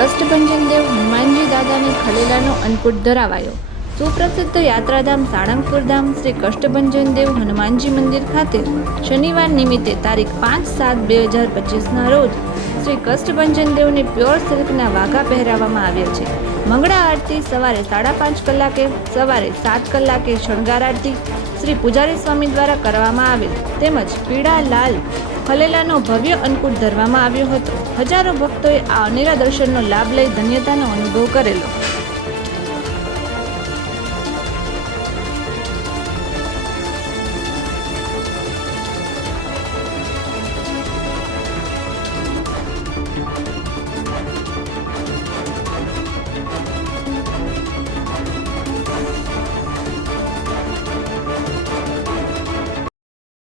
કષ્ટભંજન દેવ હનુમાનજી દાદાને ખલેલાનો અન્નકૂટ ધરાવાયો। સુપ્રસિદ્ધ યાત્રાધામ સાળંગપુર ધામ શ્રી કષ્ટભંજન દેવ હનુમાનજી મંદિર ખાતે શનિવાર નિમિત્તે તારીખ 5/7/2025ના રોજ શ્રી કષ્ટભંજન દેવને પ્યોર સિલ્કના વાઘા પહેરાવવામાં આવ્યા છે। મંગળા આરતી સવારે 5:30 કલાકે, સવારે 7 કલાકે શણગાર આરતી શ્રી પૂજારી સ્વામી દ્વારા કરવામાં આવેલ તેમજ પીળા લાલ ખલેલાનો ભવ્ય અન્નકૂટ ધરવામાં આવ્યો હતો। હજારો ભક્તોએ આ અનેરા દર્શનનો લાભ લઈ ધન્યતાનો અનુભવ કરેલો।